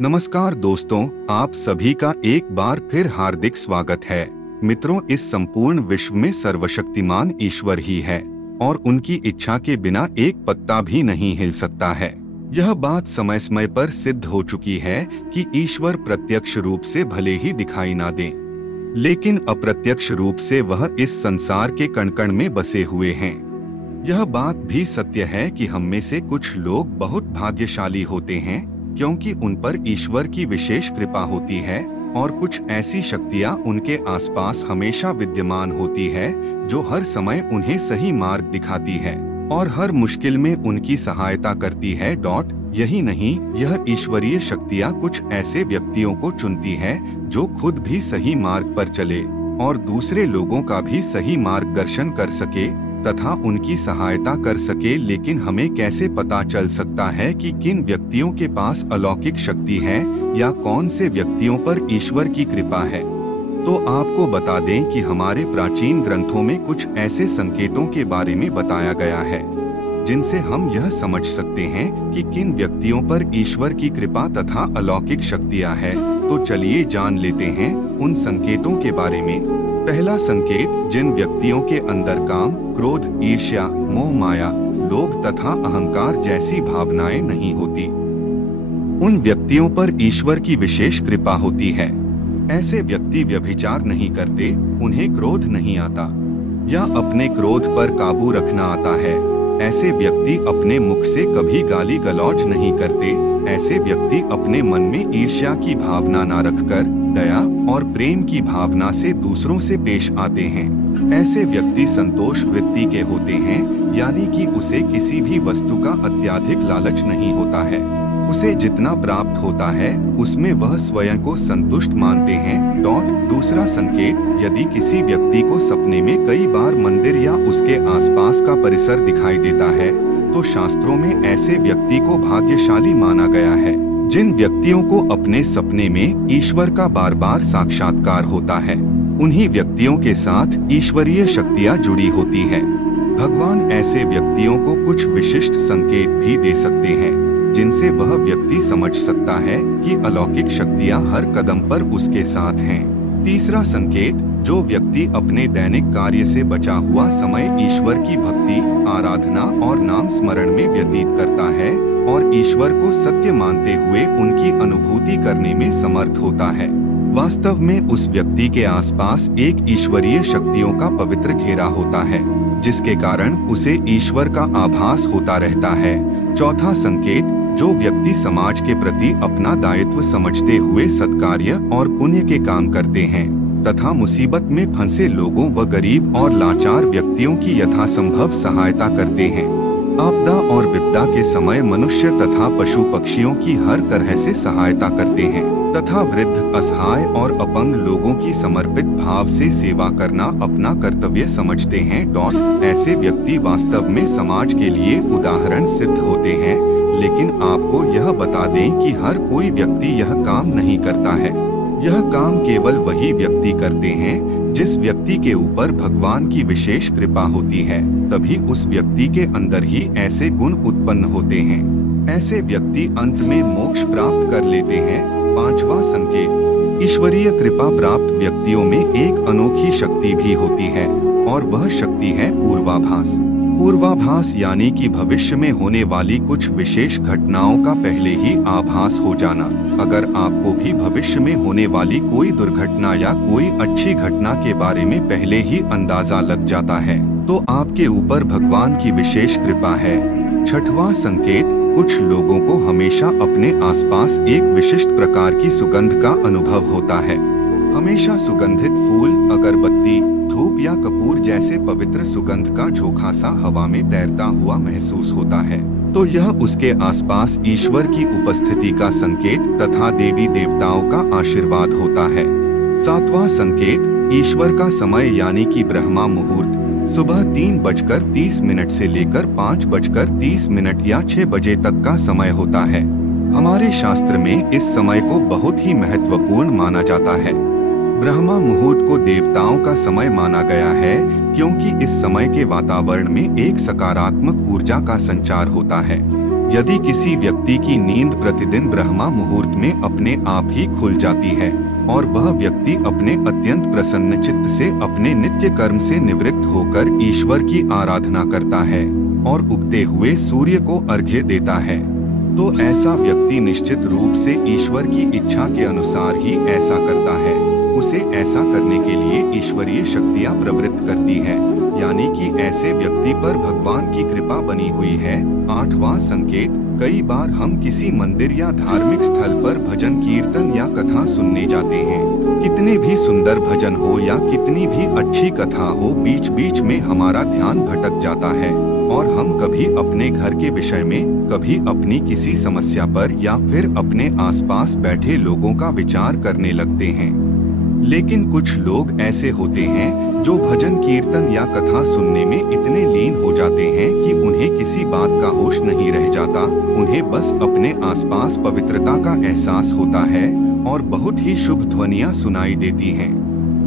नमस्कार दोस्तों, आप सभी का एक बार फिर हार्दिक स्वागत है। मित्रों, इस संपूर्ण विश्व में सर्वशक्तिमान ईश्वर ही है और उनकी इच्छा के बिना एक पत्ता भी नहीं हिल सकता है। यह बात समय समय पर सिद्ध हो चुकी है कि ईश्वर प्रत्यक्ष रूप से भले ही दिखाई ना दें, लेकिन अप्रत्यक्ष रूप से वह इस संसार के कण कण में बसे हुए हैं। यह बात भी सत्य है कि हम में से कुछ लोग बहुत भाग्यशाली होते हैं क्योंकि उन पर ईश्वर की विशेष कृपा होती है और कुछ ऐसी शक्तियां उनके आसपास हमेशा विद्यमान होती है जो हर समय उन्हें सही मार्ग दिखाती है और हर मुश्किल में उनकी सहायता करती है। यही नहीं, यह ईश्वरीय शक्तियां कुछ ऐसे व्यक्तियों को चुनती है जो खुद भी सही मार्ग पर चले और दूसरे लोगों का भी सही मार्गदर्शन कर सके तथा उनकी सहायता कर सके। लेकिन हमें कैसे पता चल सकता है कि किन व्यक्तियों के पास अलौकिक शक्ति है या कौन से व्यक्तियों पर ईश्वर की कृपा है? तो आपको बता दें कि हमारे प्राचीन ग्रंथों में कुछ ऐसे संकेतों के बारे में बताया गया है जिनसे हम यह समझ सकते हैं कि किन व्यक्तियों पर ईश्वर की कृपा तथा अलौकिक शक्तियां हैं। तो चलिए जान लेते हैं उन संकेतों के बारे में। पहला संकेत, जिन व्यक्तियों के अंदर काम, क्रोध, ईर्ष्या, मोह माया, लोभ तथा अहंकार जैसी भावनाएं नहीं होती, उन व्यक्तियों पर ईश्वर की विशेष कृपा होती है। ऐसे व्यक्ति व्यभिचार नहीं करते, उन्हें क्रोध नहीं आता या अपने क्रोध पर काबू रखना आता है। ऐसे व्यक्ति अपने मुख से कभी गाली गलौज नहीं करते। ऐसे व्यक्ति अपने मन में ईर्ष्या की भावना न रखकर दया और प्रेम की भावना से दूसरों से पेश आते हैं। ऐसे व्यक्ति संतोष वृत्ति के होते हैं, यानी कि उसे किसी भी वस्तु का अत्यधिक लालच नहीं होता है। उसे जितना प्राप्त होता है उसमें वह स्वयं को संतुष्ट मानते हैं। दूसरा संकेत, यदि किसी व्यक्ति को सपने में कई बार मंदिर या उसके आसपास का परिसर दिखाई देता है तो शास्त्रों में ऐसे व्यक्ति को भाग्यशाली माना गया है। जिन व्यक्तियों को अपने सपने में ईश्वर का बार बार साक्षात्कार होता है, उन्हीं व्यक्तियों के साथ ईश्वरीय शक्तियां जुड़ी होती है। भगवान ऐसे व्यक्तियों को कुछ विशिष्ट संकेत भी दे सकते हैं जिनसे वह व्यक्ति समझ सकता है कि अलौकिक शक्तियां हर कदम पर उसके साथ हैं। तीसरा संकेत, जो व्यक्ति अपने दैनिक कार्य से बचा हुआ समय ईश्वर की भक्ति, आराधना और नाम स्मरण में व्यतीत करता है और ईश्वर को सत्य मानते हुए उनकी अनुभूति करने में समर्थ होता है, वास्तव में उस व्यक्ति के आसपास एक ईश्वरीय शक्तियों का पवित्र घेरा होता है जिसके कारण उसे ईश्वर का आभास होता रहता है। चौथा संकेत, जो व्यक्ति समाज के प्रति अपना दायित्व समझते हुए सत्कार्य और पुण्य के काम करते हैं तथा मुसीबत में फंसे लोगों व गरीब और लाचार व्यक्तियों की यथासंभव सहायता करते हैं। आपदा और विपदा के समय मनुष्य तथा पशु पक्षियों की हर तरह से सहायता करते हैं तथा वृद्ध, असहाय और अपंग लोगों की समर्पित भाव से सेवा करना अपना कर्तव्य समझते हैं। ऐसे व्यक्ति वास्तव में समाज के लिए उदाहरण सिद्ध होते हैं। लेकिन आपको यह बता दें कि हर कोई व्यक्ति यह काम नहीं करता है। यह काम केवल वही व्यक्ति करते हैं जिस व्यक्ति के ऊपर भगवान की विशेष कृपा होती है, तभी उस व्यक्ति के अंदर ही ऐसे गुण उत्पन्न होते हैं। ऐसे व्यक्ति अंत में मोक्ष प्राप्त कर लेते हैं। पांचवा संकेत, ईश्वरीय कृपा प्राप्त व्यक्तियों में एक अनोखी शक्ति भी होती है और वह शक्ति है पूर्वाभास। पूर्वाभास यानी कि भविष्य में होने वाली कुछ विशेष घटनाओं का पहले ही आभास हो जाना। अगर आपको भी भविष्य में होने वाली कोई दुर्घटना या कोई अच्छी घटना के बारे में पहले ही अंदाजा लग जाता है तो आपके ऊपर भगवान की विशेष कृपा है। छठवां संकेत, कुछ लोगों को हमेशा अपने आसपास एक विशिष्ट प्रकार की सुगंध का अनुभव होता है। हमेशा सुगंधित फूल, अगरबत्ती, धूप या कपूर जैसे पवित्र सुगंध का झोंका सा हवा में तैरता हुआ महसूस होता है, तो यह उसके आसपास ईश्वर की उपस्थिति का संकेत तथा देवी देवताओं का आशीर्वाद होता है। सातवां संकेत, ईश्वर का समय यानी कि ब्रह्मा मुहूर्त सुबह 3:30 से लेकर 5:30 या 6 बजे तक का समय होता है। हमारे शास्त्र में इस समय को बहुत ही महत्वपूर्ण माना जाता है। ब्रह्मा मुहूर्त को देवताओं का समय माना गया है क्योंकि इस समय के वातावरण में एक सकारात्मक ऊर्जा का संचार होता है। यदि किसी व्यक्ति की नींद प्रतिदिन ब्रह्मा मुहूर्त में अपने आप ही खुल जाती है और वह व्यक्ति अपने अत्यंत प्रसन्न चित्त से अपने नित्य कर्म से निवृत्त होकर ईश्वर की आराधना करता है और उगते हुए सूर्य को अर्घ्य देता है, तो ऐसा व्यक्ति निश्चित रूप से ईश्वर की इच्छा के अनुसार ही ऐसा करता है। उसे ऐसा करने के लिए ईश्वरीय शक्तियां प्रवृत्त करती है, यानी कि ऐसे व्यक्ति पर भगवान की कृपा बनी हुई है। 8वां संकेत, कई बार हम किसी मंदिर या धार्मिक स्थल पर भजन कीर्तन या कथा सुनने जाते हैं। कितने भी सुंदर भजन हो या कितनी भी अच्छी कथा हो, बीच बीच में हमारा ध्यान भटक जाता है और हम कभी अपने घर के विषय में, कभी अपनी किसी समस्या पर या फिर अपने आसपास बैठे लोगों का विचार करने लगते हैं। लेकिन कुछ लोग ऐसे होते हैं जो भजन कीर्तन या कथा सुनने में इतने लीन हो जाते हैं कि उन्हें किसी बात का होश नहीं रह जाता। उन्हें बस अपने आसपास पवित्रता का एहसास होता है और बहुत ही शुभ ध्वनियां सुनाई देती हैं।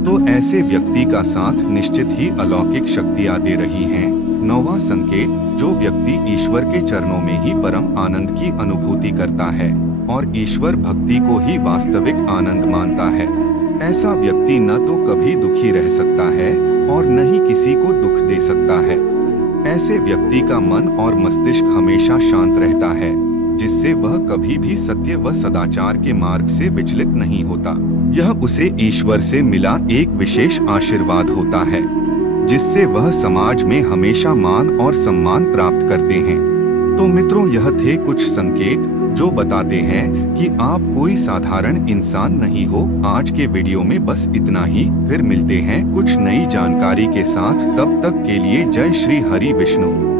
तो ऐसे व्यक्ति का साथ निश्चित ही अलौकिक शक्तियां दे रही हैं। 9वां संकेत, जो व्यक्ति ईश्वर के चरणों में ही परम आनंद की अनुभूति करता है और ईश्वर भक्ति को ही वास्तविक आनंद मानता है, ऐसा व्यक्ति न तो कभी दुखी रह सकता है और न ही किसी को दुख दे सकता है। ऐसे व्यक्ति का मन और मस्तिष्क हमेशा शांत रहता है, जिससे वह कभी भी सत्य व सदाचार के मार्ग से विचलित नहीं होता। यह उसे ईश्वर से मिला एक विशेष आशीर्वाद होता है, जिससे वह समाज में हमेशा मान और सम्मान प्राप्त करते हैं। तो मित्रों, यह थे कुछ संकेत जो बताते हैं कि आप कोई साधारण इंसान नहीं हो। आज के वीडियो में बस इतना ही, फिर मिलते हैं कुछ नई जानकारी के साथ। तब तक के लिए जय श्री हरि विष्णु।